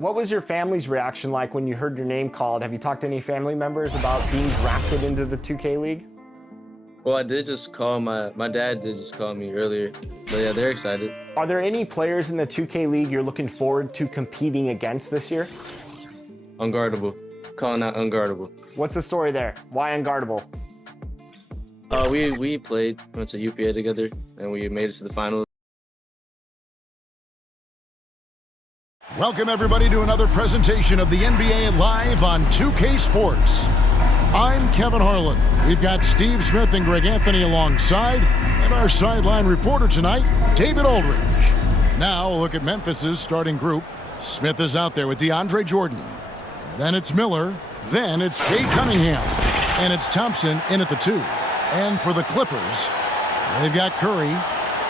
What was your family's reaction like when you heard your name called? Have you talked to any family members about being drafted into the 2K League? Well, I did just call my dad did just call me earlier. But yeah, they're excited. Are there any players in the 2K League you're looking forward to competing against this year? Unguardable. Calling out unguardable. What's the story there? Why unguardable? We played, went to UPA together, and we made it to the finals. Welcome, everybody, to another presentation of the NBA Live on 2K Sports. I'm Kevin Harlan. We've got Steve Smith and Greg Anthony alongside, and our sideline reporter tonight, David Aldridge. Now, a look at Memphis's starting group. Smith is out there with DeAndre Jordan. Then it's Miller. Then it's Cade Cunningham. And it's Thompson in at the 2. And for the Clippers, they've got Curry.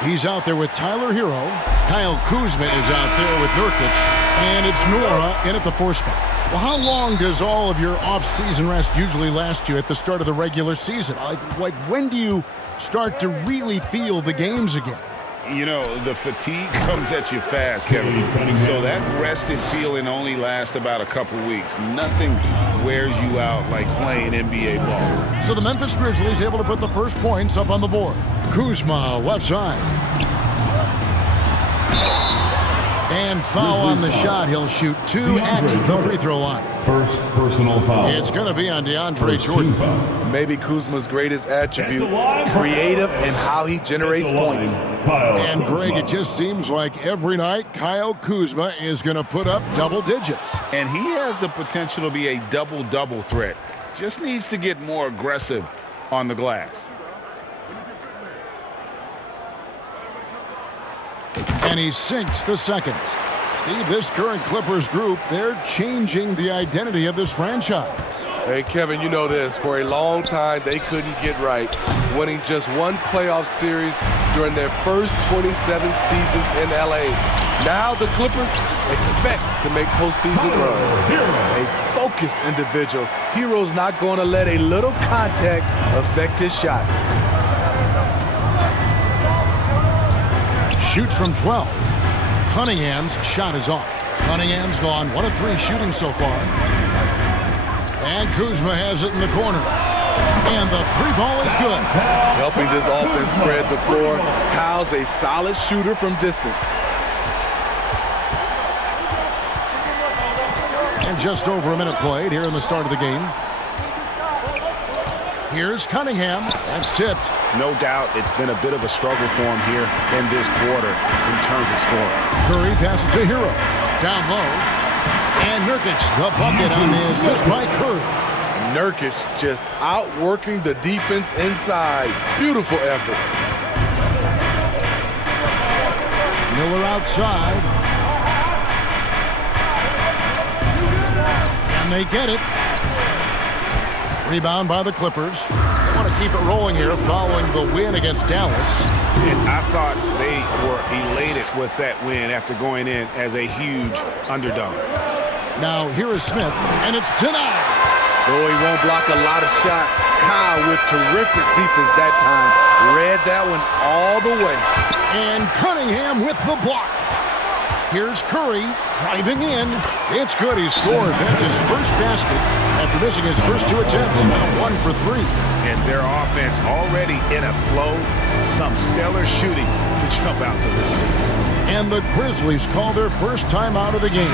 He's out there with Tyler Hero. Kyle Kuzma is out there with Nurkic. And it's Nora in at the 4 spot. Well, how long does all of your off-season rest usually last you at the start of the regular season? Like when do you start to really feel the games again? You know, the fatigue comes at you fast, Kevin. So that rested feeling only lasts about a couple weeks. Nothing wears you out like playing NBA ball. So the Memphis Grizzlies able to put the first points up on the board. Kuzma, left side. And foul on the shot. He'll shoot 2 at the free throw line. First personal foul. It's going to be on DeAndre Jordan. Maybe Kuzma's greatest attribute, creative in how he generates points. And Greg, it just seems like every night Kyle Kuzma is going to put up double digits. And he has the potential to be a double-double threat. Just needs to get more aggressive on the glass. And he sinks the second. Steve, this current Clippers group, they're changing the identity of this franchise. Hey, Kevin, you know this. For a long time, they couldn't get right, winning just one playoff series during their first 27 seasons in L.A. Now the Clippers expect to make postseason runs. A focused individual. Hero's not going to let a little contact affect his shot. Shoots from 12. Cunningham's shot is off. Cunningham's gone 1 of 3 shooting so far. And Kuzma has it in the corner. And the 3-ball is good. Helping this offense spread the floor. Kyle's a solid shooter from distance. And just over a minute played here in the start of the game. Here's Cunningham. That's tipped. No doubt it's been a bit of a struggle for him here in this quarter in terms of scoring. Curry passes to Hero. Down low. And Nurkic, the bucket on the assist by Curry. Nurkic just outworking the defense inside. Beautiful effort. Miller outside. Can they get it? Rebound by the Clippers. They want to keep it rolling here following the win against Dallas. I thought they were elated with that win after going in as a huge underdog. Now here is Smith, and it's denied. Oh, he won't block a lot of shots. Kyle with terrific defense that time. Read that one all the way. And Cunningham with the block. Here's Curry driving in. It's good. He scores. That's his first basket after missing his first 2 attempts. Now 1 for 3. And their offense already in a flow. Some stellar shooting to jump out to this. And the Grizzlies call their first time out of the game.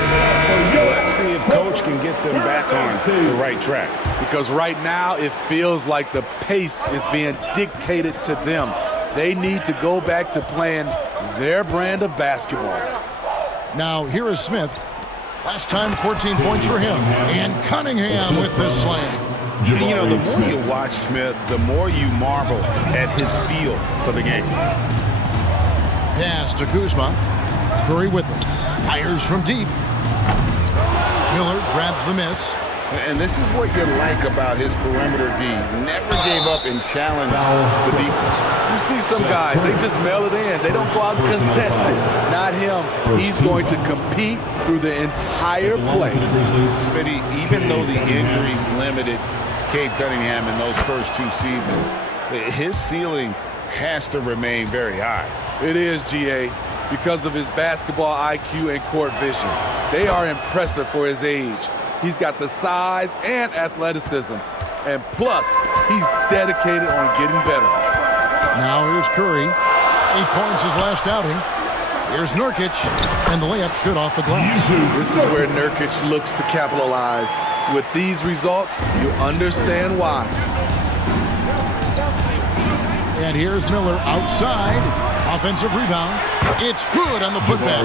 Let's see if Coach can get them back on the right track. Because right now it feels like the pace is being dictated to them. They need to go back to playing their brand of basketball. Now here is Smith. Last time 14 points for him. And Cunningham with the slam. You know, the more you watch Smith, the more you marvel at his feel for the game. Pass to Kuzma. Curry with it. Fires from deep. Miller grabs the miss. And this is what you like about his perimeter D. Never gave up and challenged the deep. You see some guys, they just mail it in. They don't go out and contest it. Not him. He's going to compete through the entire play. Smitty, even though the injuries limited Cade Cunningham in those first 2 seasons, his ceiling has to remain very high. It is, GA. because of his basketball IQ and court vision. They are impressive for his age. He's got the size and athleticism. And plus, he's dedicated on getting better. Now here's Curry. 8 points his last outing. Here's Nurkic, and the layup's good off the glass. This is where Nurkic looks to capitalize. With these results, you understand why. And here's Miller outside. Offensive rebound. It's good on the putback.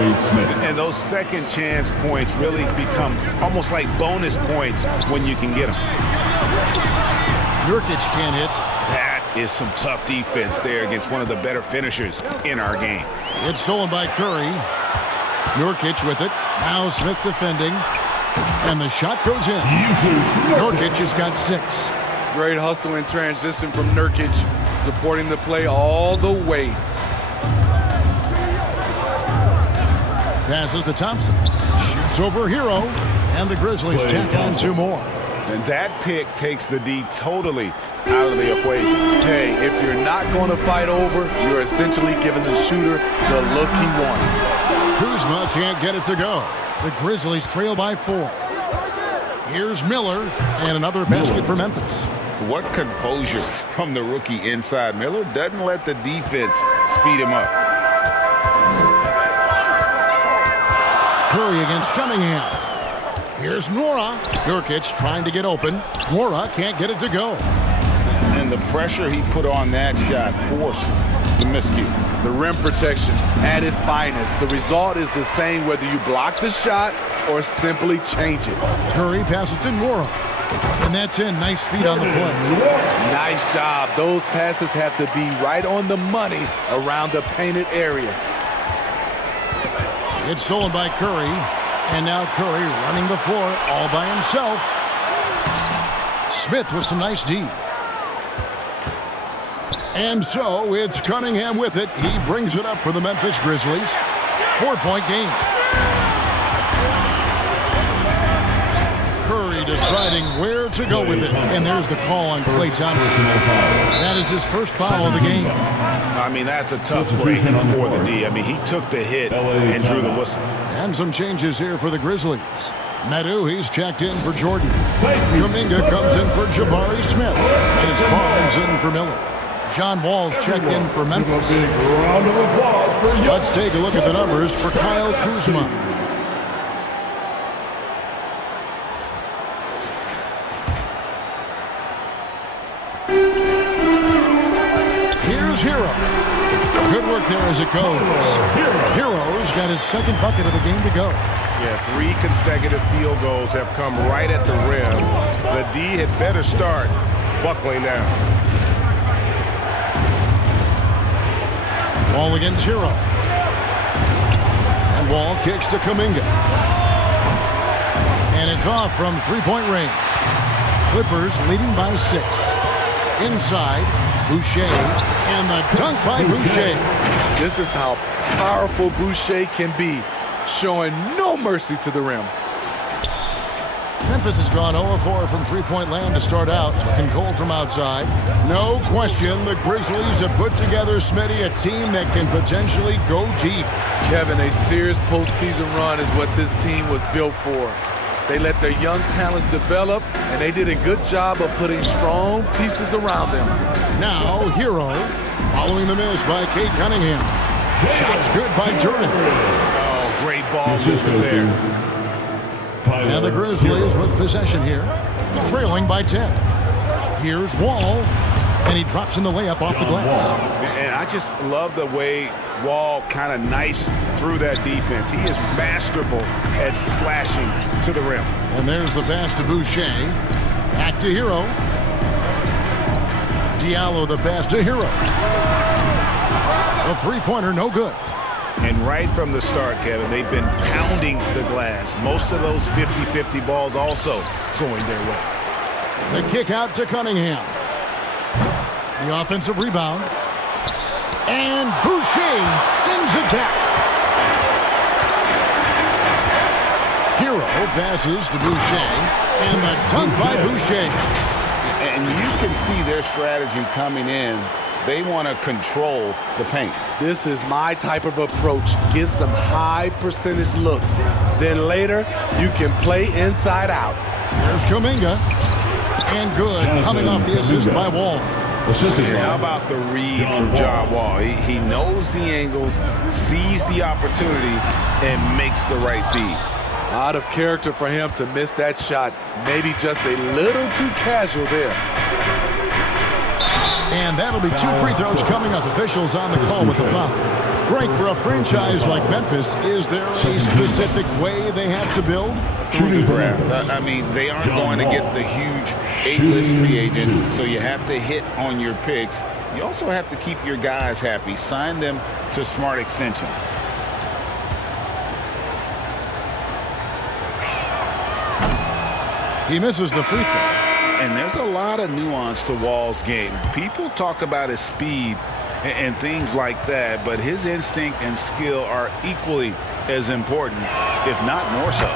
And those second chance points really become almost like bonus points when you can get them. Nurkic can't hit. That is some tough defense there against one of the better finishers in our game. It's stolen by Curry. Nurkic with it. Now Smith defending. And the shot goes in. Nurkic has got 6. Great hustle in transition from Nurkic, supporting the play all the way. Passes to Thompson. Shoots over Hero. And the Grizzlies tack on 2 more. And that pick takes the D totally out of the equation. Hey, if you're not going to fight over, you're essentially giving the shooter the look he wants. Kuzma can't get it to go. The Grizzlies trail by 4. Here's Miller, and another basket for Memphis. What composure from the rookie inside. Miller doesn't let the defense speed him up. Curry against Cunningham. Here's Nora. Nurkic trying to get open. Nora can't get it to go. And the pressure he put on that shot forced the miscue. The rim protection at its finest. The result is the same whether you block the shot or simply change it. Curry passes to Nora. And that's in. Nice feed on the play. Nice job. Those passes have to be right on the money around the painted area. It's stolen by Curry. And now Curry running the floor all by himself. Smith with some nice D. And so it's Cunningham with it. He brings it up for the Memphis Grizzlies. 4-point game. Curry deciding where to go with it. And there's the call on Klay Thompson. That is his first foul of the game. I mean, that's a tough play for the D. I mean, he took the hit and drew the whistle. And some changes here for the Grizzlies. Medu, he's checked in for Jordan. Kuminga comes in for Jabari Smith. And it's Barnes in for Miller. John Wall's checked in for Memphis. Let's take a look at the numbers for Kyle Kuzma. Here's Hero. Good work there as it goes. Hero's got his second bucket of the game to go. Yeah, 3 consecutive field goals have come right at the rim. The D had better start buckling down. Wall against Hero. And Wall kicks to Kuminga. And it's off from 3-point range. Clippers leading by 6. Inside, Boucher. And the dunk by Boucher. This is how powerful Boucher can be, showing no mercy to the rim. Memphis has gone 0-4 from 3-point land to start out. Looking cold from outside. No question, the Grizzlies have put together, Smitty, a team that can potentially go deep. Kevin, a serious postseason run is what this team was built for. They let their young talents develop, and they did a good job of putting strong pieces around them. Now, Hero, following the miss by Kate Cunningham. Shots good by Jordan. Oh, great ball movement there. And the Grizzlies with possession here, trailing by 10. Here's Wall, and he drops in the layup off the glass. And I just love the way Wall kind of knifes through that defense. He is masterful at slashing to the rim. And there's the pass to Boucher. Back to Hero. Diallo the pass to Hero. A three-pointer, no good. And right from the start, Kevin, they've been pounding the glass. Most of those 50-50 balls also going their way. The kick out to Cunningham. The offensive rebound. And Boucher sends it back. Hero passes to Boucher. And the dunk by Boucher. And you can see their strategy coming in They want to control the paint. This is my type of approach. Get some high percentage looks. Then later, you can play inside out. Here's Kuminga. And good, coming off the assist by Wall. And how about the read from John Wall? He knows the angles, sees the opportunity, and makes the right feed. Out of character for him to miss that shot. Maybe just a little too casual there. And that'll be 2 free throws coming up. Officials on the call with the foul. Greg, for a franchise like Memphis, is there a specific way they have to build? Through the draft. I mean, they aren't going to get the huge A-list free agents, so you have to hit on your picks. You also have to keep your guys happy. Sign them to smart extensions. He misses the free throw. And there's a lot of nuance to Wall's game. People talk about his speed and things like that, but his instinct and skill are equally as important, if not more so.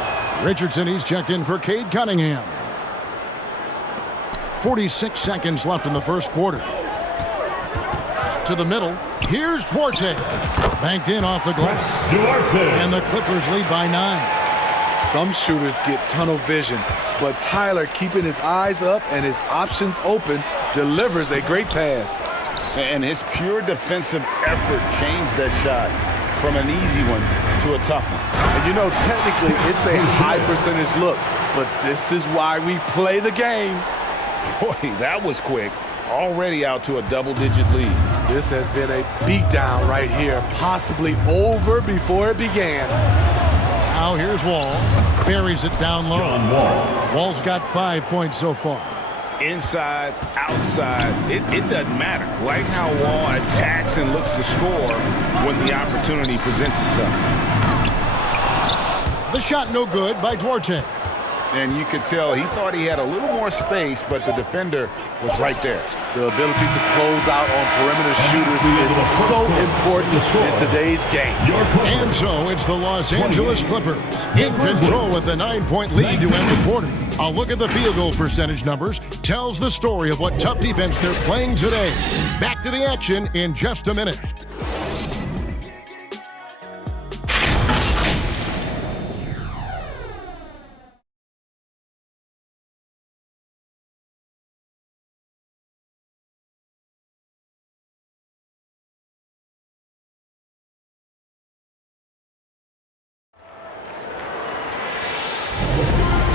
Richardson, he's checked in for Cade Cunningham. 46 seconds left in the first quarter. To the middle. Here's Duarte. Banked in off the glass. And the Clippers lead by 9. Some shooters get tunnel vision, but Tyler, keeping his eyes up and his options open, delivers a great pass. And his pure defensive effort changed that shot from an easy one to a tough one. And you know, technically, it's a high percentage look, but this is why we play the game. Boy, that was quick. Already out to a double-digit lead. This has been a beatdown right here, possibly over before it began. Now here's Wall. Buries it down low. Wall's got 5 points so far. Inside, outside, it doesn't matter. Like how Wall attacks and looks to score when the opportunity presents itself. The shot no good by Duarte. And you could tell he thought he had a little more space, but the defender was right there. The ability to close out on perimeter shooters is so important in today's game. And so it's the Los Angeles Clippers in control with a 9-point lead to end the quarter. A look at the field goal percentage numbers tells the story of what tough defense they're playing today. Back to the action in just a minute.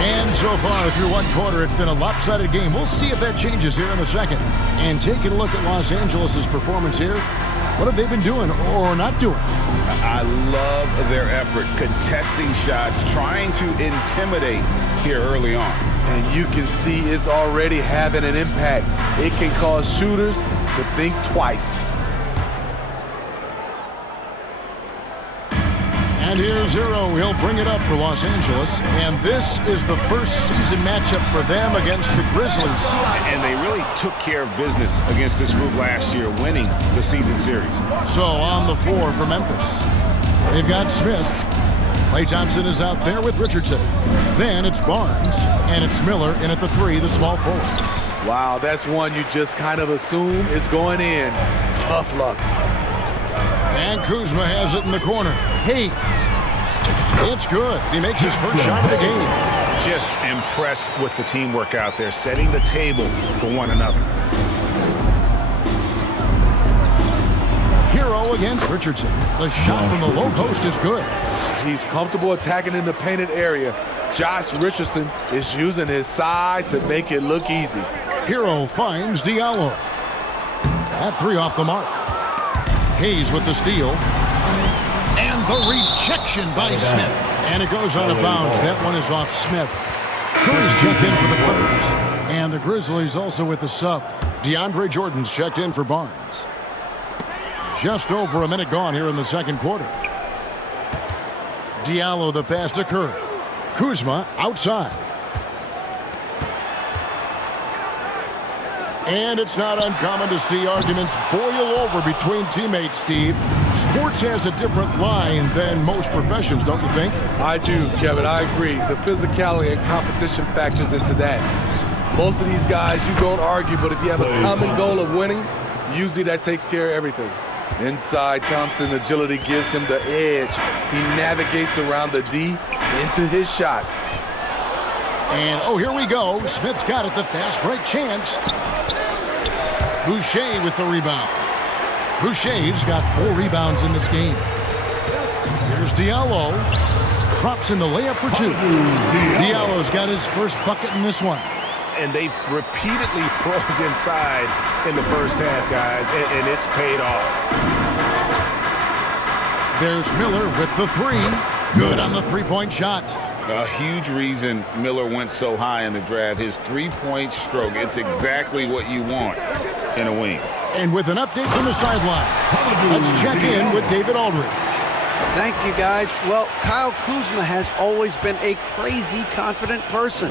And so far through one quarter, it's been a lopsided game. We'll see if that changes here in the second. And taking a look at Los Angeles' performance here, what have they been doing or not doing? I love their effort, contesting shots, trying to intimidate here early on. And you can see it's already having an impact. It can cause shooters to think twice. And here's Zero. He'll bring it up for Los Angeles. And this is the first season matchup for them against the Grizzlies. And they really took care of business against this group last year, winning the season series. So on the floor for Memphis, they've got Smith. Klay Thompson is out there with Richardson. Then it's Barnes, and it's Miller in at the 3, the small forward. Wow, that's one you just kind of assume is going in. Tough luck. And Kuzma has it in the corner. Hayes. It's good. He makes his first shot of the game. Just impressed with the teamwork out there, setting the table for one another. Hero against Richardson. The shot from the low post is good. He's comfortable attacking in the painted area. Josh Richardson is using his size to make it look easy. Hero finds Diallo. That 3 off the mark. Hayes with the steal. And the rejection by Smith. And it goes out of bounds. That one is off Smith. Curry's checked in for the Clippers. And the Grizzlies also with the sub. DeAndre Jordan's checked in for Barnes. Just over a minute gone here in the second quarter. Diallo the pass to Curry. Kuzma outside. And it's not uncommon to see arguments boil over between teammates, Steve. Sports has a different line than most professions, don't you think? I do, Kevin. I agree. The physicality and competition factors into that. Most of these guys, you don't argue, but if you have a common goal of winning, Usually that takes care of everything. Inside, Thompson agility gives him the edge. He navigates around the D into his shot. And, oh, here we go. Smith's got it, the fast break chance. Boucher with the rebound. Boucher's got 4 rebounds in this game. Here's Diallo. Drops in the layup for 2. Diallo's got his first bucket in this one. And they've repeatedly probed inside in the first half, guys, and it's paid off. There's Miller with the 3. Good on the three-point shot. A huge reason Miller went so high in the draft, his three-point stroke. It's exactly what you want in a wing. And with an update from the sideline, let's check in with David Aldridge. Thank you, guys. Well, Kyle Kuzma has always been a crazy confident person.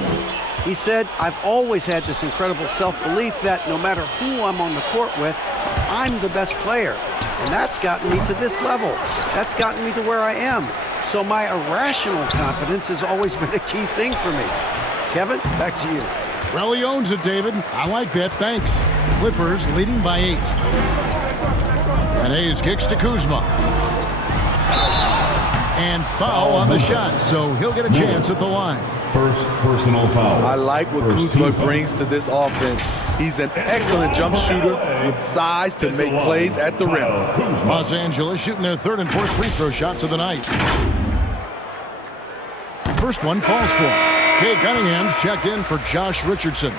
He said, I've always had this incredible self-belief that no matter who I'm on the court with, I'm the best player. And that's gotten me to this level. That's gotten me to where I am. So my irrational confidence has always been a key thing for me. Kevin, back to you. Well, he owns it, David. I like that. Thanks. Clippers leading by 8. And Hayes kicks to Kuzma. And foul on the shot, so he'll get a chance at the line. First personal foul. I like what Kuzma brings to this offense. He's an excellent jump shooter with size to make plays at the rim. Los Angeles shooting their 3rd and 4th free throw shots of the night. First one falls for him. Kay Cunningham's checked in for Josh Richardson.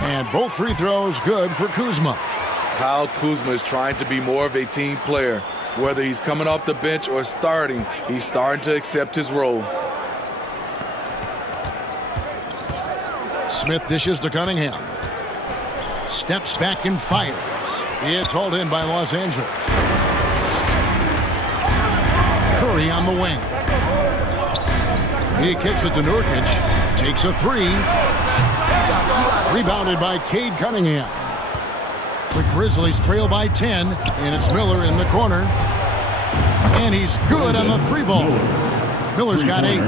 And both free throws good for Kuzma. Kyle Kuzma is trying to be more of a team player. Whether he's coming off the bench or starting, he's starting to accept his role. Smith dishes to Cunningham. Steps back and fires. It's hauled in by Los Angeles. Curry on the wing. He kicks it to Nurkic. Takes a 3. Rebounded by Cade Cunningham. The Grizzlies trail by 10, and it's Miller in the corner. And he's good on the 3-ball. Miller's got 8.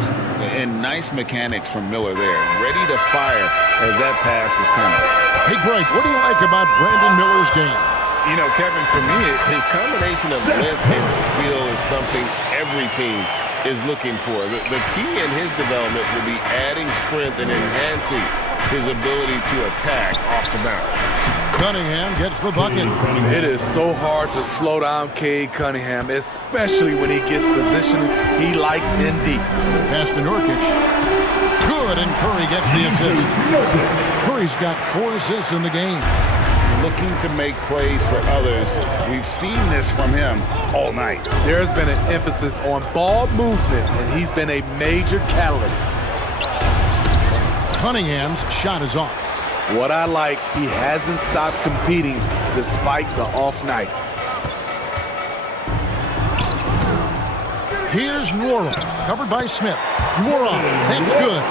And nice mechanics from Miller there. Ready to fire as that pass was coming. Hey, Greg, what do you like about Brandon Miller's game? You know, Kevin, for me, his combination of length and skill is something every team is looking for. The key in his development will be adding strength and enhancing his ability to attack off the bounce. Cunningham gets the bucket. It is so hard to slow down Cade Cunningham, especially when he gets positioned he likes in deep. Pass to Nurkic. Good, and Curry gets the assist. Curry's got 4 assists in the game. Looking to make plays for others. We've seen this from him all night. There's been an emphasis on ball movement, and he's been a major catalyst. Cunningham's shot is off. What I like, he hasn't stopped competing despite the off night. Here's Nora, covered by Smith. Nora, that's good.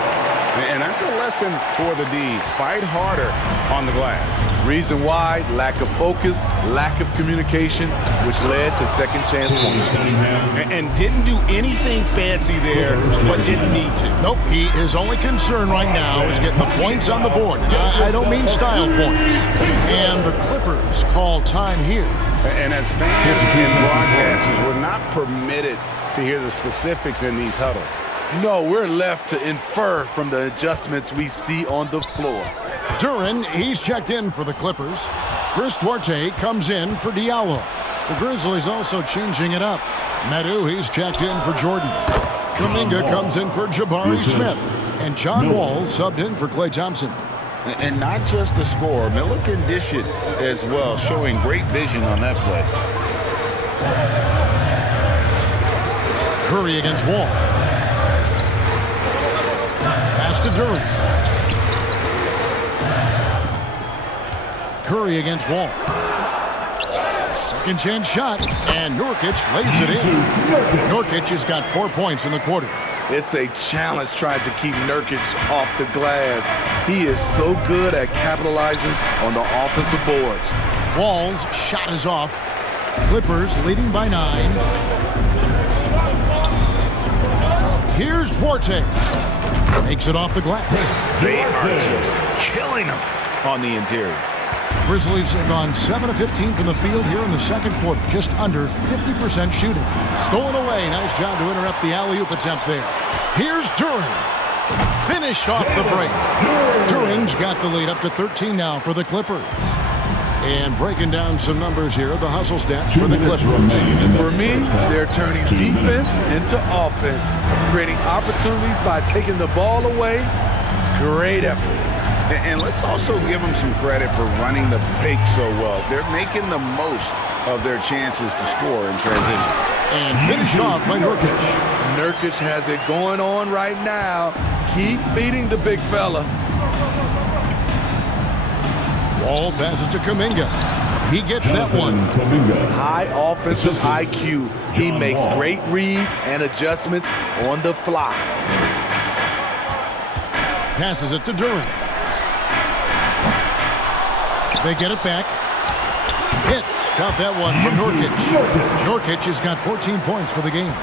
And that's a lesson for the D. Fight harder on the glass. Reason why, lack of focus, lack of communication, which led to second chance points. And didn't do anything fancy there, but didn't need to. Nope, his only concern right now is getting the points on the board. I don't mean style points. And the Clippers call time here. And as fans and broadcasters, we're not permitted to hear the specifics in these huddles. No, we're left to infer from the adjustments we see on the floor. Duran, he's checked in for the Clippers. Chris Duarte comes in for Diallo. The Grizzlies also changing it up. Medu, he's checked in for Jordan. Kuminga comes in for Jabari Smith. And John Wall subbed in for Klay Thompson. And not just the score, Miller can dish it as well, showing great vision on that play. Curry against Wall. Pass to Duran. Curry against Wall. Second chance shot, and Nurkic lays it in. Nurkic has got 4 points in the quarter. It's a challenge trying to keep Nurkic off the glass. He is so good at capitalizing on the offensive boards. Wall's shot is off. Clippers leading by 9. Here's Duarte. Makes it off the glass. They are just killing them on the interior. Grizzlies have gone 7 of 15 from the field here in the second quarter. Just under 50% shooting. Stolen away. Nice job to interrupt the alley-oop attempt there. Here's Duren. Finished off the break. Duren's got the lead up to 13 now for the Clippers. And breaking down some numbers here, the hustle stats for the Clippers. For me, they're turning defense into offense, creating opportunities by taking the ball away. Great effort. And let's also give them some credit for running the break so well. They're making the most of their chances to score in transition. And finished off by Nurkic. Nurkic has it going on right now. Keep feeding the big fella. Wall passes to Kuminga. He gets that one. High offensive IQ. He makes great reads and adjustments on the fly. Passes it to Duren. They get it back. Hits. Got that one from Nurkic. Nurkic has got 14 points for the game.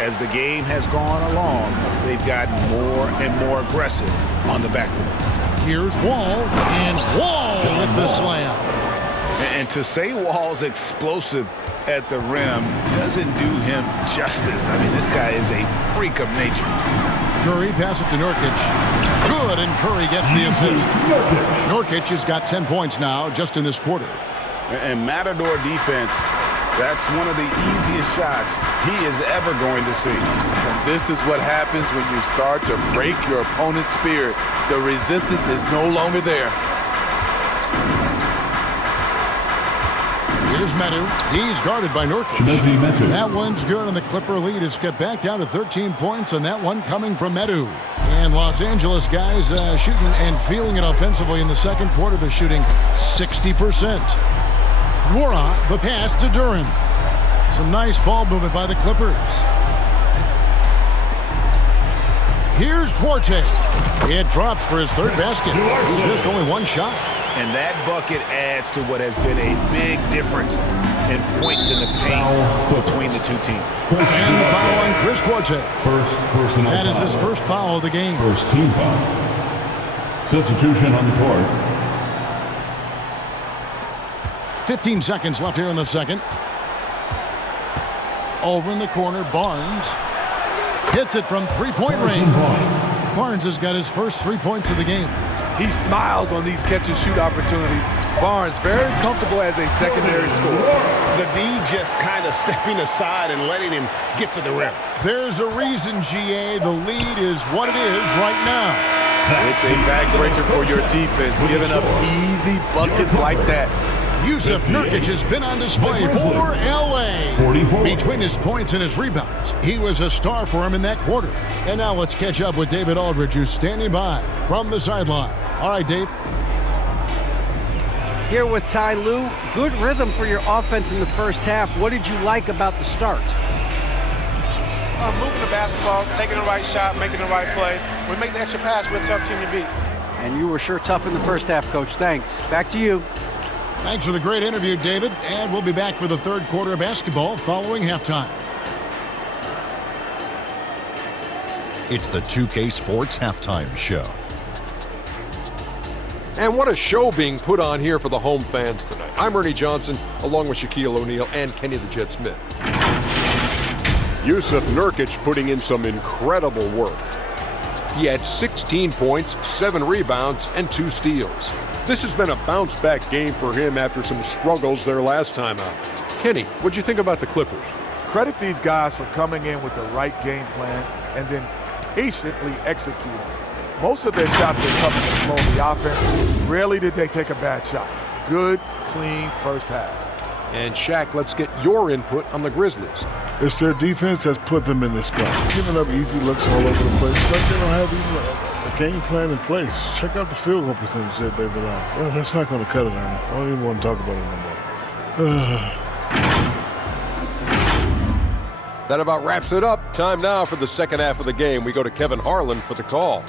As the game has gone along, they've gotten more and more aggressive on the backboard. Here's Wall, and Wall with the slam. And to say Wall's explosive at the rim doesn't do him justice. I mean, this guy is a freak of nature. Curry passes to Nurkic. Good, and Curry gets the assist. Nurkic has got 10 points now just in this quarter. And Matador defense, that's one of the easiest shots he is ever going to see. And this is what happens when you start to break your opponent's spirit. The resistance is no longer there. Here's Medu. He's guarded by Nurkic. That one's good, and the Clipper lead is got back down to 13 points, and that one coming from Medu. And Los Angeles guys shooting and feeling it offensively in the second quarter. They're shooting 60%. Wara, the pass to Duren. Some nice ball movement by the Clippers. Here's Duarte. It drops for his third basket. He's missed only one shot. And that bucket adds to what has been a big difference in points in the paint between the two teams. And the foul on Chris Duarte. First personal That is foul. his first foul of the game. First team foul. Substitution on the court. 15 seconds left here in the second. Over in the corner, Barnes hits it from three-point range. Barnes has got his first 3 points of the game. He smiles on these catch-and-shoot opportunities. Barnes very comfortable as a secondary scorer. The D just kind of stepping aside and letting him get to the rim. There's a reason, GA. The lead is what it is right now. It's a backbreaker for your defense, giving up easy buckets like that. Yusuf Nurkic has been on display for L.A. 44. Between his points and his rebounds, he was a star for him in that quarter. And now let's catch up with David Aldridge, who's standing by from the sideline. All right, Dave. Here with Ty Lue, good rhythm for your offense in the first half. What did you like about the start? Moving the basketball, taking the right shot, making the right play. When we make the extra pass, we're a tough team to beat. And you were sure tough in the first half, Coach. Thanks. Back to you. Thanks for the great interview, David. And we'll be back for the third quarter of basketball following halftime. It's the 2K Sports Halftime Show. And what a show being put on here for the home fans tonight. I'm Ernie Johnson, along with Shaquille O'Neal and Kenny the Jet Smith. Yusuf Nurkic putting in some incredible work. He had 16 points, 7 rebounds, and 2 steals. This has been a bounce-back game for him after some struggles their last time out. Kenny, what'd you think about the Clippers? Credit these guys for coming in with the right game plan and then patiently executing. Most of their shots are coming to slow the offense. Rarely did they take a bad shot. Good, clean first half. And Shaq, let's get your input on the Grizzlies. It's their defense that's put them in this spot. Giving up easy looks all over the place. Like they don't have even a game plan in place. Check out the field goal percentage that they've allowed. Well, that's not going to cut it, Ernie. I don't even want to talk about it no more. That about wraps it up. Time now for the second half of the game. We go to Kevin Harlan for the call.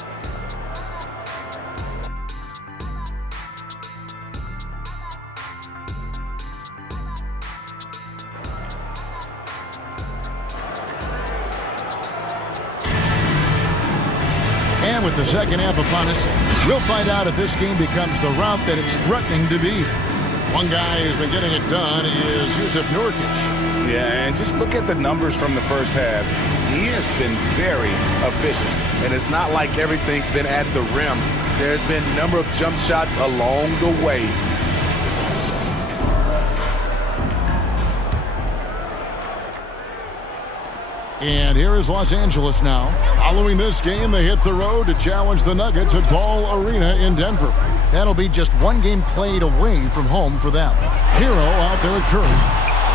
time with the second half upon us. We'll find out if this game becomes the route that it's threatening to be. One guy who's been getting it done is Jusuf Nurkic. Yeah, and just look at the numbers from the first half. He has been very efficient. And it's not like everything's been at the rim. There's been a number of jump shots along the way. And here is Los Angeles now. Following this game, they hit the road to challenge the Nuggets at Ball Arena in Denver. That'll be just one game played away from home for them. Hero out there at Curry.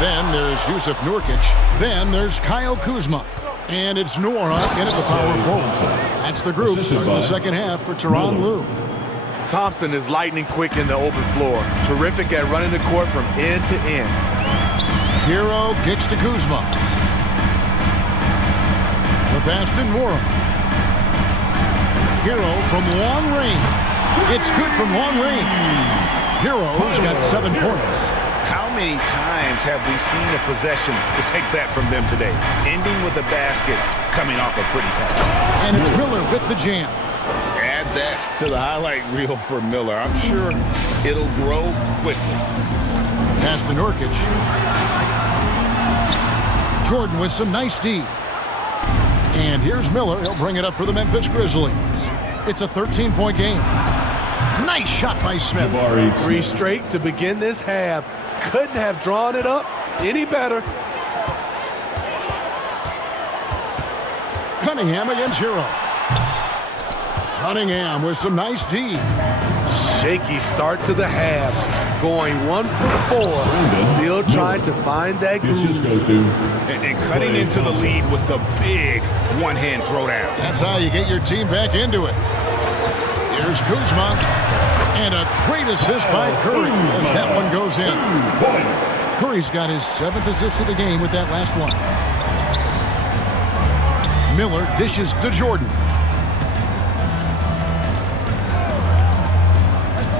Then there's Jusuf Nurkic. Then there's Kyle Kuzma. And it's Nora in at the power forward. That's the group starting the second half for Tyronn Lue. Thompson is lightning quick in the open floor. Terrific at running the court from end to end. Hero kicks to Kuzma. The pass to Nora. Hero from long range. It's good from long range. Hero's got 7 points. How many times have we seen a possession like that from them today? Ending with a basket, coming off a pretty pass. And it's Miller with the jam. Add that to the highlight reel for Miller. I'm sure it'll grow quickly. Pass to Nurkic. Jordan with some nice D. And here's Miller. He'll bring it up for the Memphis Grizzlies. It's a 13-point game. Nice shot by Smith. 3 straight to begin this half. Couldn't have drawn it up any better. Cunningham against Hero. Cunningham with some nice D. Shaky start to the half. Going 1 for 4. Still trying to find that groove. And cutting into the lead with the big one-hand throwdown. That's how you get your team back into it. Here's Kuzma. And a great assist by Curry as that one goes in. Curry's got his 7th assist of the game with that last one. Miller dishes to Jordan.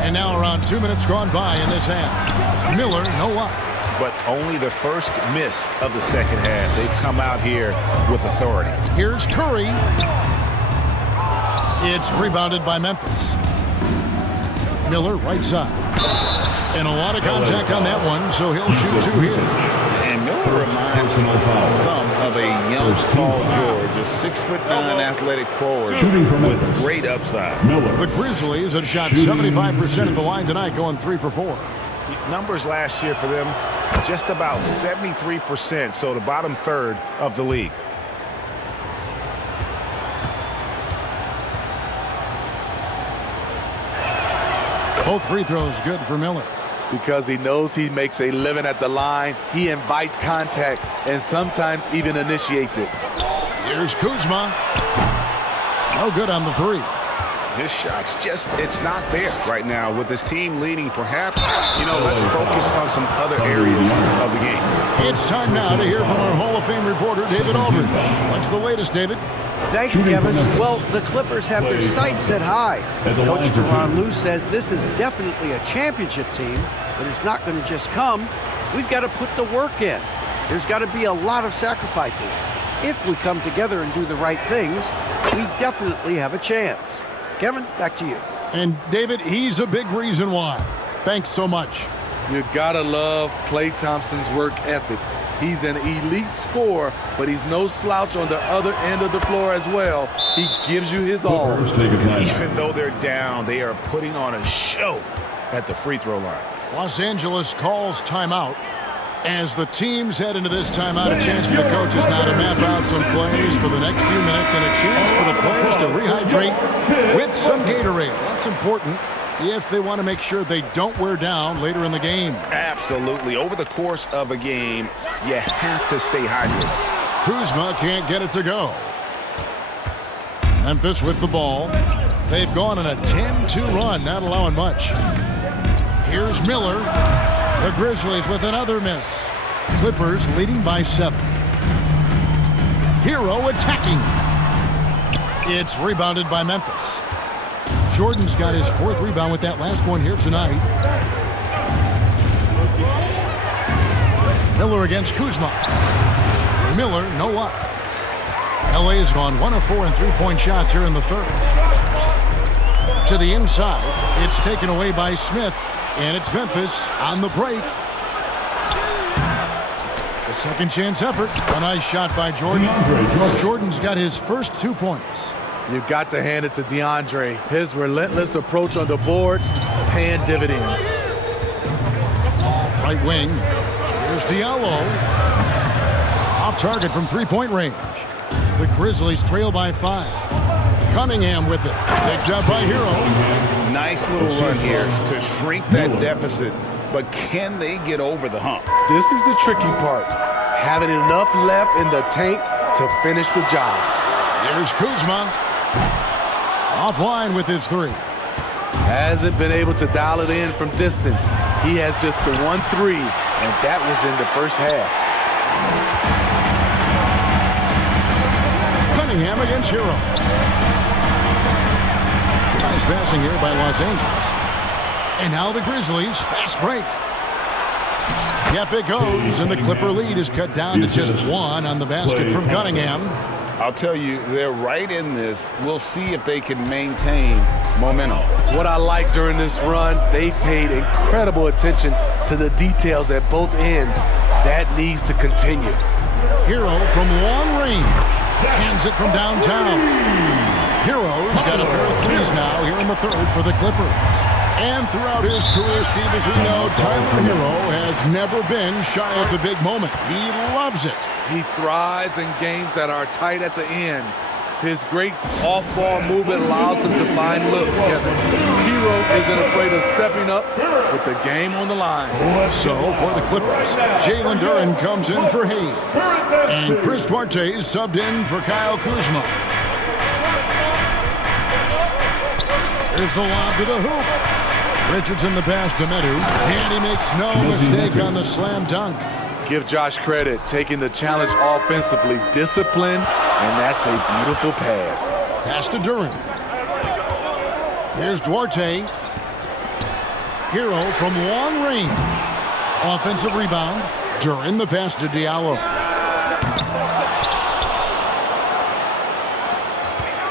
And now around 2 minutes gone by in this half. Miller, no luck. But only the first miss of the second half. They've come out here with authority. Here's Curry. It's rebounded by Memphis. Miller right side. And a lot of contact on that one, so he'll shoot 2 here. And Miller reminds some of a young Paul George, a 6'9" athletic forward with great upside. The Grizzlies had shot 75% at the line tonight, going 3 for 4. Numbers last year for them, just about 73%, so the bottom third of the league. Both free throws good for Miller. Because he knows he makes a living at the line, he invites contact and sometimes even initiates it. Here's Kuzma. No good on the 3. His shot's just, it's not there right now. With his team leading, perhaps, let's focus on some other areas of the game. It's time now to hear from our Hall of Fame reporter, David Aldridge. What's the latest, David? Thank you, Kevin. Well, the Clippers have their sights set high. Coach Tyronn Lue says this is definitely a championship team, but it's not going to just come. We've got to put the work in. There's got to be a lot of sacrifices. If we come together and do the right things, we definitely have a chance. Kevin, back to you. And David, he's a big reason why. Thanks so much. You gotta love Klay Thompson's work ethic. He's an elite scorer, but he's no slouch on the other end of the floor as well. He gives you his all. Even though they're down, they are putting on a show at the free throw line. Los Angeles calls timeout. As the teams head into this timeout, a chance for the coaches now to map out some plays for the next few minutes and a chance for the players to rehydrate with some Gatorade. That's important if they want to make sure they don't wear down later in the game. Absolutely. Over the course of a game, you have to stay hydrated. Kuzma can't get it to go. Memphis with the ball. They've gone on a 10-2 run, not allowing much. Here's Miller. The Grizzlies with another miss. Clippers leading by 7. Hero attacking. It's rebounded by Memphis. Jordan's got his 4th rebound with that last one here tonight. Miller against Kuzma. Miller, no luck. LA has gone 1 of 4 in 3-point shots here in the 3rd. To the inside, it's taken away by Smith, and it's Memphis on the break. A second chance effort. A nice shot by Jordan. Jordan's got his first 2 points. You've got to hand it to DeAndre. His relentless approach on the boards, paying dividends. Right wing. Here's Diallo. Off target from three-point range. The Grizzlies trail by 5. Cunningham with it. Picked up by Hero. Nice little run here to shrink that deficit, but can they get over the hump? This is the tricky part. Having enough left in the tank to finish the job. Here's Kuzma. Offline with his 3. Hasn't been able to dial it in from distance. He has just the 1-3, and that was in the first half. Cunningham against Hero. Nice passing here by Los Angeles. And now the Grizzlies, fast break. Yep, it goes, and the Clipper lead is cut down to just 1 on the basket from Cunningham. I'll tell you, they're right in this. We'll see if they can maintain momentum. What I like during this run, they paid incredible attention to the details at both ends. That needs to continue. Hero from long range. Hands it from downtown. Hero's got a pair of 3s now here in the 3rd for the Clippers. And throughout his career, Steve, as we know, Tyler Hero has never been shy of the big moment. He loves it. He thrives in games that are tight at the end. His great off-ball movement allows him to find looks, Kevin. Hero isn't afraid of stepping up with the game on the line. So, for the Clippers, Jalen Duren comes in for Hayes. And Chris Duarte subbed in for Kyle Kuzma. Here's the lob to the hoop. Richardson the pass to Medu. And he makes no mistake on the slam dunk. Give Josh credit, taking the challenge offensively, discipline, and that's a beautiful pass. Pass to Duren. Here's Duarte. Hero from long range. Offensive rebound. Duren the pass to Diallo.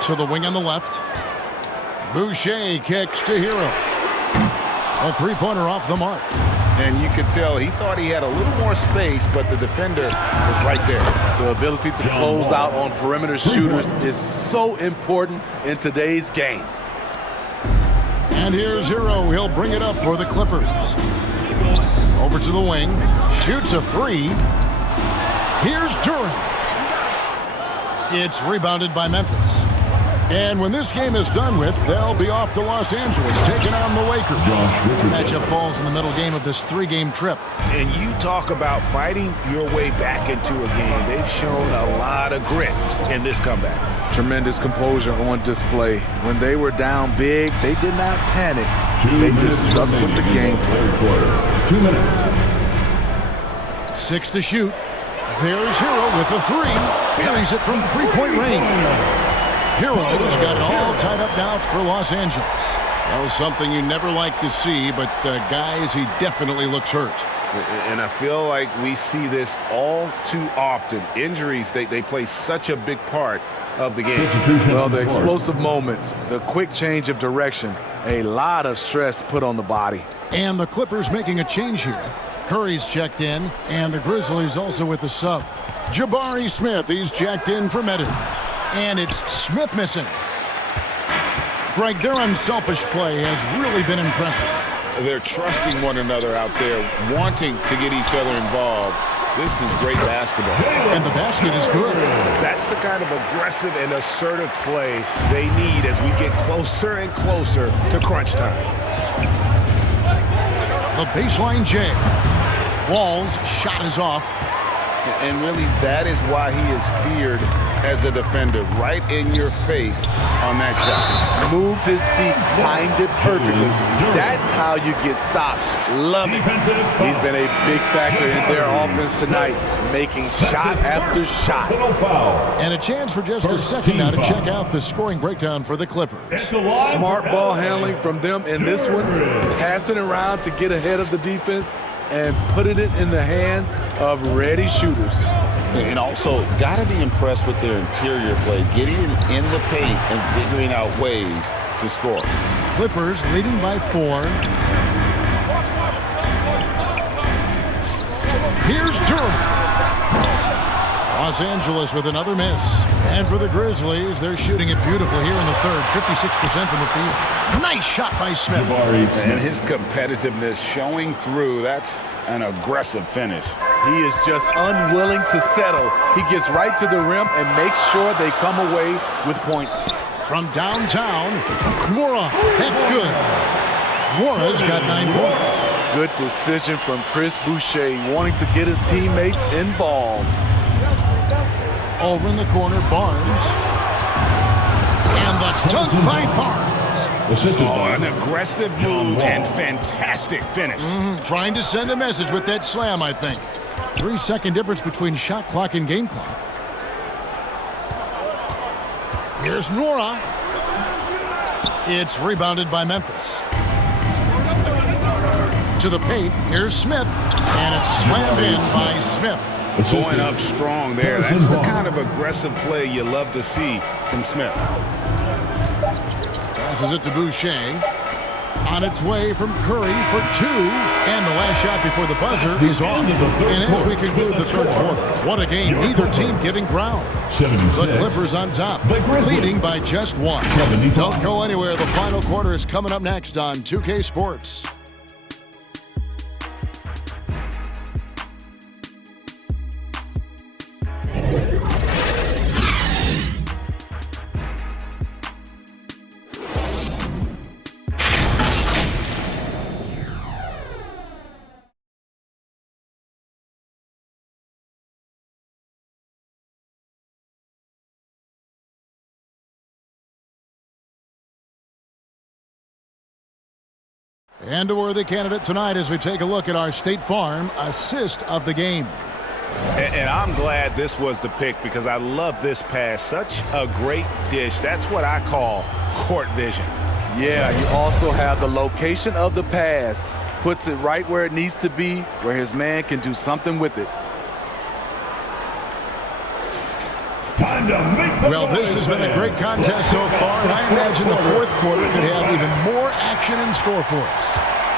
To the wing on the left. Boucher kicks to Hero. A 3-pointer off the mark. And you could tell he thought he had a little more space, but the defender was right there. The ability to close out on perimeter shooters is so important in today's game. And here's Hero. He'll bring it up for the Clippers. Over to the wing. Shoots a 3. Here's Duren. It's rebounded by Memphis. And when this game is done with, they'll be off to Los Angeles, taking on the Lakers. The matchup falls in the middle game of this 3-game trip. And you talk about fighting your way back into a game. They've shown a lot of grit in this comeback. Tremendous composure on display. When they were down big, they did not panic. They just stuck with the game plan. 2 minutes. 6 to shoot. There's Hero with a 3. Buries it from 3-point range. Hero's got it all tied up now for Los Angeles. That was something you never like to see, but guys, he definitely looks hurt. And I feel like we see this all too often. Injuries, they play such a big part of the game. Well, the explosive moments, the quick change of direction, a lot of stress put on the body. And the Clippers making a change here. Curry's checked in, and the Grizzlies also with a sub. Jabari Smith, he's checked in for Medu. And it's Smith missing. Greg, their unselfish play has really been impressive. They're trusting one another out there, wanting to get each other involved. This is great basketball. And the basket is good. That's the kind of aggressive and assertive play they need as we get closer and closer to crunch time. The baseline J. Wall's shot is off. And really, that is why he is feared as a defender, right in your face on that shot. Moved his feet, timed it perfectly. That's how you get stops. Love it. He's been a big factor in their offense tonight, making shot after shot. And a chance for just a second now to check out the scoring breakdown for the Clippers. Smart ball handling from them in this one, passing around to get ahead of the defense and putting it in the hands of ready shooters. And also, got to be impressed with their interior play, getting in the paint and figuring out ways to score. Clippers leading by 4. Here's Durham. Los Angeles with another miss. And for the Grizzlies, they're shooting it beautifully here in the third. 56% from the field. Nice shot by Smith. And his competitiveness showing through. That's an aggressive finish. He is just unwilling to settle. He gets right to the rim and makes sure they come away with points. From downtown, Mora. That's good. Mora's got 9 points. Good decision from Chris Boucher, wanting to get his teammates involved. Over in the corner, Barnes. And the dunk by Barnes. An aggressive move and fantastic finish. Trying to send a message with that slam, I think. 3-second difference between shot clock and game clock. Here's Nora. It's rebounded by Memphis. To the paint, here's Smith. And it's slammed in by Smith. Going up strong there. That's the kind of aggressive play you love to see from Smith. Passes it to Boucher. On its way from Curry for 2. And the last shot before the buzzer is off. And as we conclude the third quarter, what a game. Neither team giving ground. The Clippers on top, leading by just 1. Don't go anywhere. The final quarter is coming up next on 2K Sports. And a worthy candidate tonight as we take a look at our State Farm assist of the game. And I'm glad this was the pick because I love this pass. Such a great dish. That's what I call court vision. Yeah, you also have the location of the pass. Puts it right where it needs to be, where his man can do something with it. Well, this has been a great contest so far, and I imagine the fourth quarter could have even more action in store for us.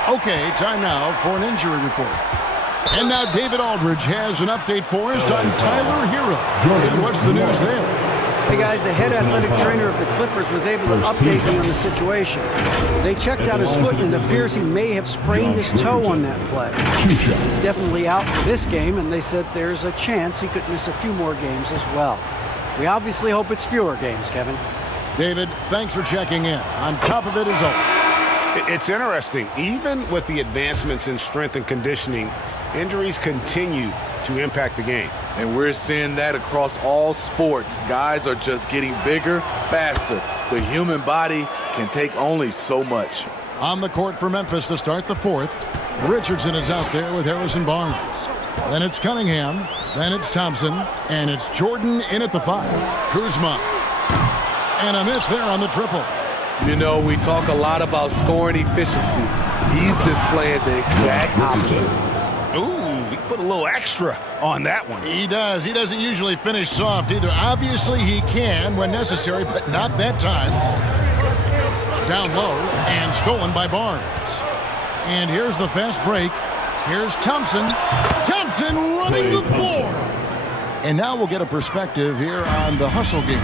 Okay, time now for an injury report. And now David Aldridge has an update for us on Tyler Hero. And what's the news there? Hey guys, the head athletic trainer of the Clippers was able to update me on the situation. They checked out his foot and it appears he may have sprained his toe on that play. He's definitely out for this game, and they said there's a chance he could miss a few more games as well. We obviously hope it's fewer games, Kevin. David, thanks for checking in. On top of it is all. It's interesting. Even with the advancements in strength and conditioning, injuries continue to impact the game. And we're seeing that across all sports. Guys are just getting bigger, faster. The human body can take only so much. On the court for Memphis to start the fourth, Richardson is out there with Harrison Barnes. Then it's Cunningham. Then it's Thompson. And it's Jordan in at the 5. Kuzma. And a miss there on the triple. You know, we talk a lot about scoring efficiency. He's displaying the exact opposite. Ooh, he put a little extra on that one. He does. He doesn't usually finish soft either. Obviously, he can when necessary, but not that time. Down low and stolen by Barnes. And here's the fast break. Here's Thompson. Thompson running the floor. And now we'll get a perspective here on the hustle game.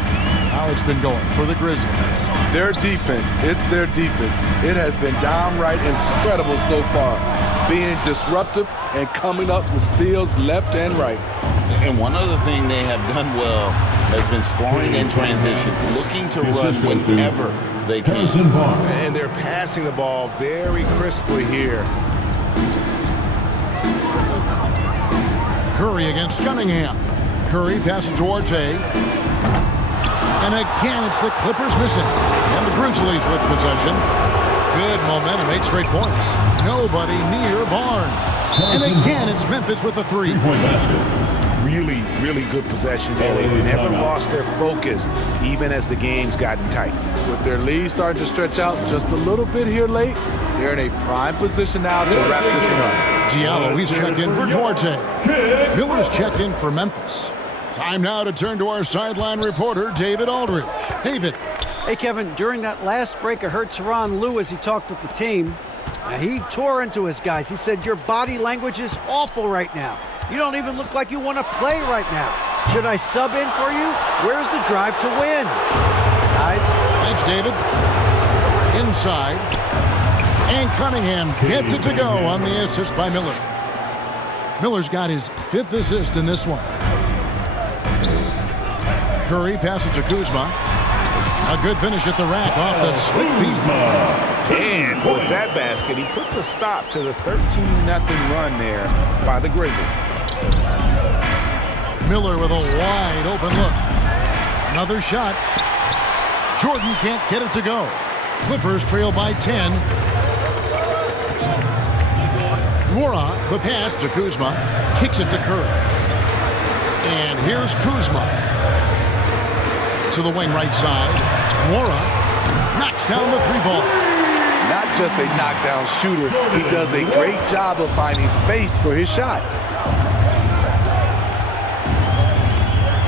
How it's been going for the Grizzlies. Their defense, it's their defense. It has been downright incredible so far. Being disruptive and coming up with steals left and right. And one other thing they have done well has been scoring in transition, looking to run whenever they can. And they're passing the ball very crisply here. Curry against Cunningham. Curry passes to Arte. And again, it's the Clippers missing. And the Grizzlies with possession. Good momentum, 8 straight points. Nobody near Barnes. And again, it's Memphis with the 3. Really, really good possession there. They never lost their focus, even as the game's gotten tight. With their lead starting to stretch out just a little bit here late, they're in a prime position now to wrap this one up. Diallo, he's checked in for Duarte. Miller's checked in for Memphis. Time now to turn to our sideline reporter, David Aldridge. David. Hey, Kevin, during that last break, I heard Tyronn Lue as he talked with the team. He tore into his guys. He said, your body language is awful right now. You don't even look like you want to play right now. Should I sub in for you? Where's the drive to win? Guys. Thanks, David. Inside. And Cunningham gets it to go on the assist by Miller. Miller's got his 5th assist in this one. Curry passes to Kuzma. A good finish at the rack off the slick feed. And with that basket, he puts a stop to the 13-0 run there by the Grizzlies. Miller with a wide open look. Another shot. Jordan can't get it to go. Clippers trail by 10. Mora, the pass to Kuzma. Kicks it to Curry. And here's Kuzma. To the wing right side. Mora knocks down the 3-ball. Not just a knockdown shooter, he does a great job of finding space for his shot.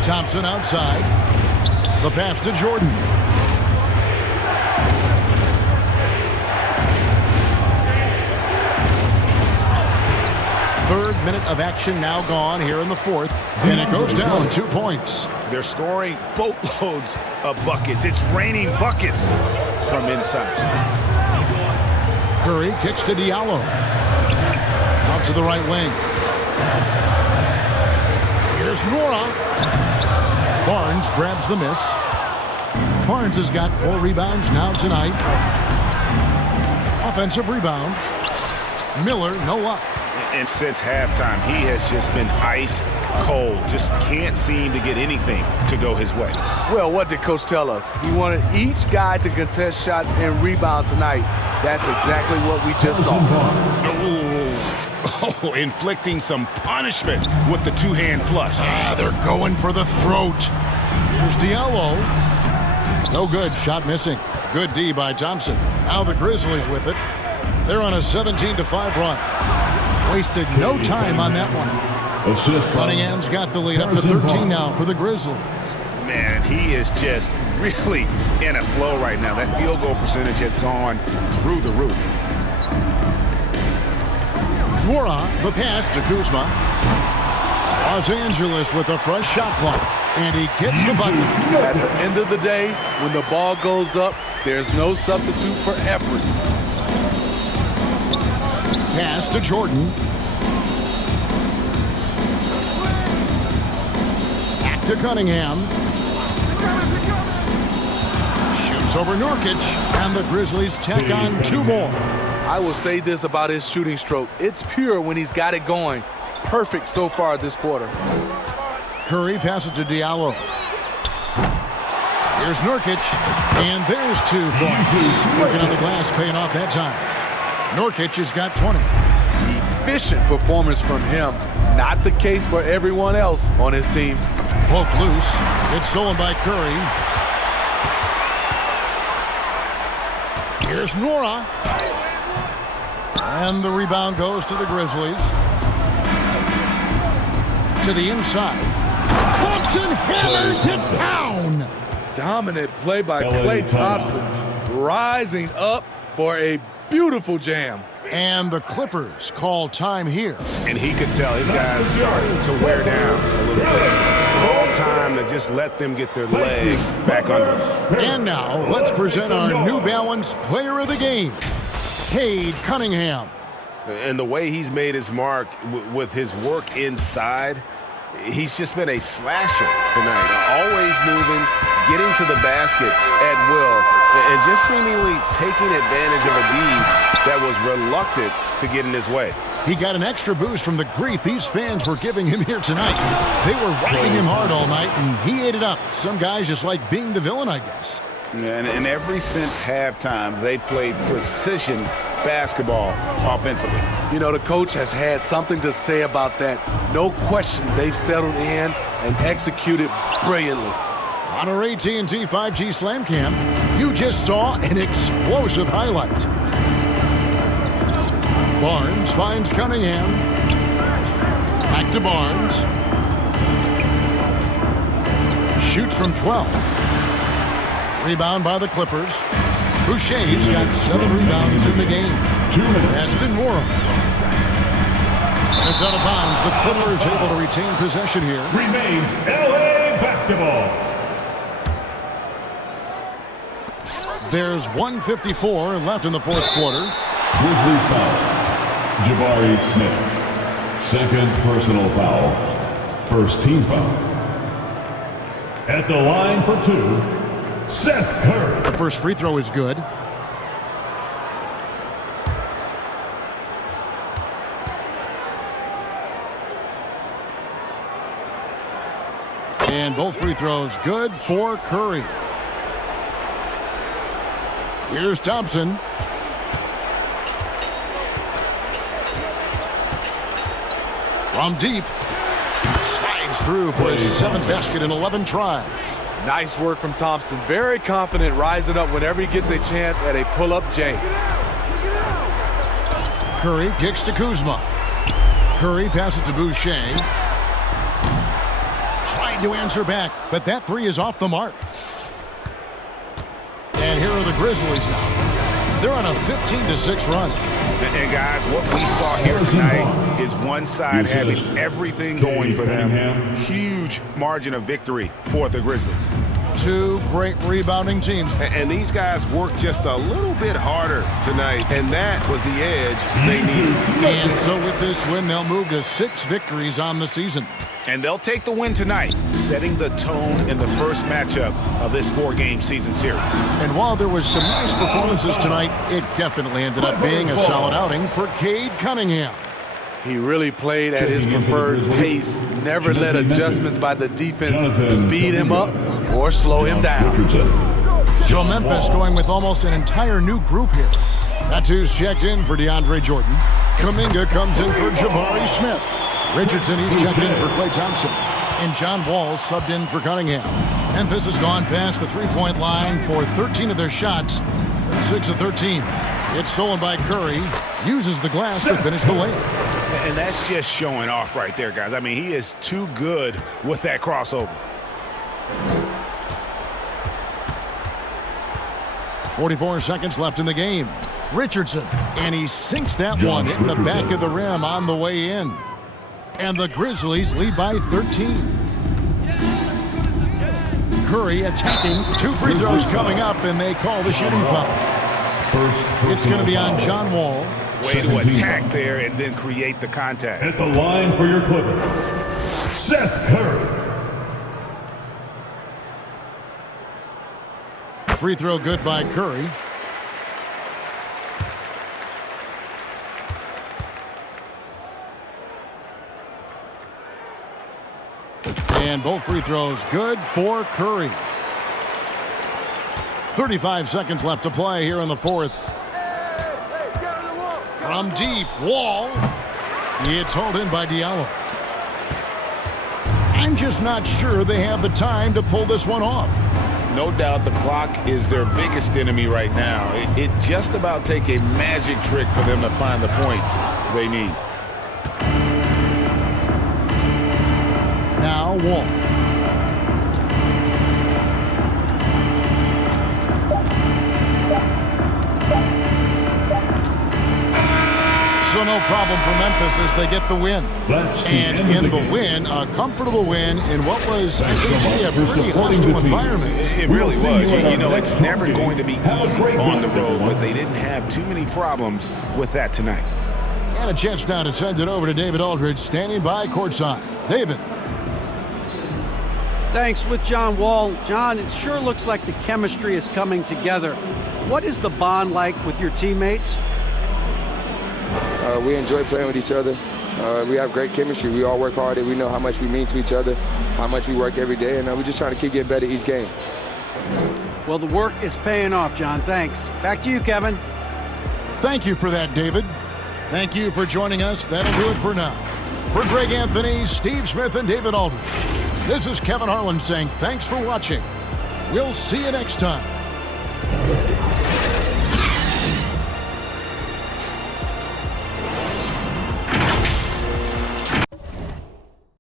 Thompson outside. The pass to Jordan. Third minute of action now gone here in the 4th. And it goes down 2 points. They're scoring boatloads of buckets. It's raining buckets from inside. Curry kicks to Diallo. Out to the right wing. Here's Nora. Barnes grabs the miss. Barnes has got 4 rebounds now tonight. Offensive rebound. Miller, no luck. And since halftime, he has just been ice cold. Just can't seem to get anything to go his way. Well, what did Coach tell us? He wanted each guy to contest shots and rebound tonight. That's exactly what we just saw. Oh, inflicting some punishment with the 2-hand flush. They're going for the throat. Here's Diallo. No good. Shot missing. Good D by Thompson. Now the Grizzlies with it. They're on a 17-5 run. Wasted no time on that one. Cunningham's got the lead up to 13 now for the Grizzlies. Man, he is just really in a flow right now. That field goal percentage has gone through the roof. Mora, the pass to Kuzma. Los Angeles with a fresh shot clock. And he gets the bucket. At the end of the day, when the ball goes up, there's no substitute for effort. Pass to Jordan. Back to Cunningham. Shoots over Nurkic, and the Grizzlies tack on 2 more. I will say this about his shooting stroke. It's pure when he's got it going. Perfect so far this quarter. Curry passes to Diallo. Here's Nurkic, and there's 2 points. Working on the glass, paying off that time. Nurkic has got 20. Efficient performance from him. Not the case for everyone else on his team. Poke loose. It's stolen by Curry. Here's Nora. And the rebound goes to the Grizzlies. To the inside. Thompson hammers it down. Dominant play by Klay Thompson. Rising up for a beautiful jam. And the Clippers call time here. And he could tell his guys starting to wear down a little bit. All time to just let them get their legs back under them. And now, let's present our New Balance Player of the Game, Cade Cunningham. And the way he's made his mark with his work inside, he's just been a slasher tonight. Always moving, getting to the basket at will, and just seemingly taking advantage of a D that was reluctant to get in his way. He got an extra boost from the grief these fans were giving him here tonight. They were riding him hard all night, and he ate it up. Some guys just like being the villain, I guess. And ever since halftime, they played precision basketball offensively. You know, the coach has had something to say about that. No question, they've settled in and executed brilliantly. On our AT&T 5G Slam Cam, you just saw an explosive highlight. Barnes finds Cunningham. Back to Barnes. shoots from 12. Rebound by the Clippers. Boucher's got 7 rebounds in the game. Aston Morum. It's out of bounds. The Clippers able to retain possession here. Remains LA basketball. There's 1:54 left in the fourth quarter. Grizzlies foul. Jabari Smith. Second personal foul. First team foul. At the line for 2, Seth Curry. The first free throw is good. And both free throws good for Curry. Here's Thompson. From deep. Slides through for his 7th basket in 11 tries. Nice work from Thompson. Very confident, rising up whenever he gets a chance at a pull-up J. Curry kicks to Kuzma. Curry passes to Boucher. Tried to answer back, but that 3 is off the mark. And here are the Grizzlies now. They're on a 15-6 run. And guys, what we saw here tonight is one side having everything going for them. Huge margin of victory for the Grizzlies. 2 great rebounding teams. And these guys worked just a little bit harder tonight, and that was the edge they needed. And so with this win, they'll move to 6 victories on the season. And they'll take the win tonight, setting the tone in the first matchup of this 4-game season series. And while there was some nice performances tonight, it definitely ended up being a solid outing for Cade Cunningham. He really played at his preferred pace, never let adjustments by the defense speed him up or slow him down. So Memphis going with almost an entire new group here. Tattoo's checked in for DeAndre Jordan. Kuminga comes in for Jabari Smith. Richardson, he's checked in for Klay Thompson. And John Wall subbed in for Cunningham. Memphis has gone past the three-point line for 13 of their shots. They're 6 of 13. It's stolen by Curry. Uses the glass to finish the layup. And that's just showing off right there, guys. I mean, he is too good with that crossover. 44 seconds left in the game. Richardson, and he sinks that one, hitting the back of the rim on the way in. And the Grizzlies lead by 13. Curry attacking. 2 free throws coming up, and they call the shooting foul. It's going to be on John Wall. Way to attack there and then create the contact. At the line for your Clippers, Seth Curry. Free throw good by Curry. And both free throws good for Curry. 35 seconds left to play here in the fourth. From deep, Wall. It's hauled in by Diallo. I'm just not sure they have the time to pull this one off. No doubt the clock is their biggest enemy right now. It just about take a magic trick for them to find the points they need. Now Wall. So no problem for Memphis as they get the win. And in the win, a comfortable win in what was, I think, a pretty hostile environment. It really was. You know, it's never going to be easy on the road, but they didn't have too many problems with that tonight. And a chance now to send it over to David Aldridge, standing by courtside. David. Thanks. With John Wall. John, it sure looks like the chemistry is coming together. What is the bond like with your teammates? We enjoy playing with each other. We have great chemistry. We all work hard. We know how much we mean to each other, how much we work every day, and we're just trying to keep getting better each game. Well, the work is paying off, John. Thanks. Back to you, Kevin. Thank you for that, David. Thank you for joining us. That'll do it for now. For Greg Anthony, Steve Smith, and David Aldridge, this is Kevin Harlan saying thanks for watching. We'll see you next time.